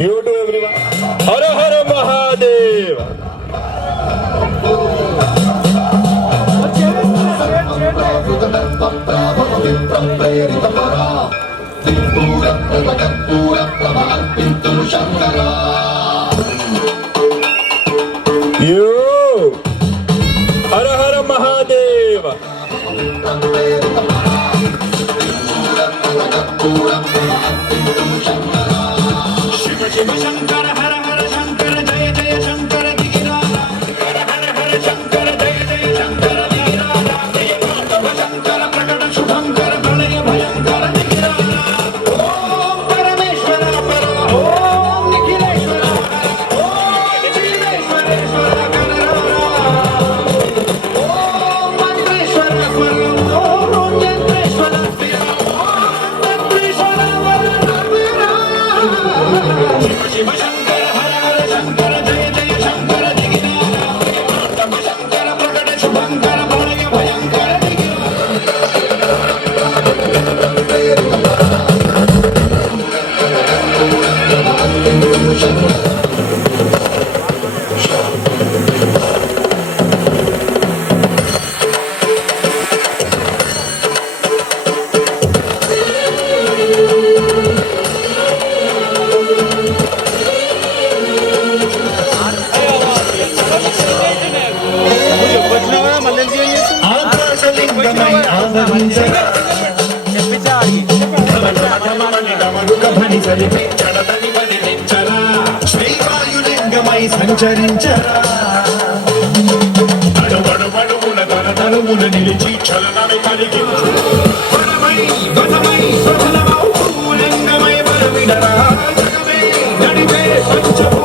You too, everyone. Hara Hara Mahadev. You. Hara Hara Mahadev. Shiva Shiva Shankara Hara Hara Shankara Jaya Jaya Shankara Digirada Hara Hara Hara Shankara Jaya Jaya Shankara Digirada Shiva Shankara Prakata Shubhankara Pralaya Bhayankara Digirada Om Parameshwara Para Om Nikhileshwara Om Jiveshwareshwara Karara Om Mantreshwara Para Om Yantreshwara Pira Om Tantreshwara Para Shiva Shiva Shankara Hara Hara Shankara Jaya Jaya Shankara Digirada Shiva Shankara Prakata Shubhankara Pralaya Bhayankara Digirada ఆకాశలింగమై ఆదరించగా శ్రీవాయులింగమై సంచరించరా అడుగడుగడుగున తనతనుమున నిలిచి చలనమే కలిగించు వరమై వనమై స్వధనమౌ లింగమై బలవిడరా జగమే నడిపే పంచభూత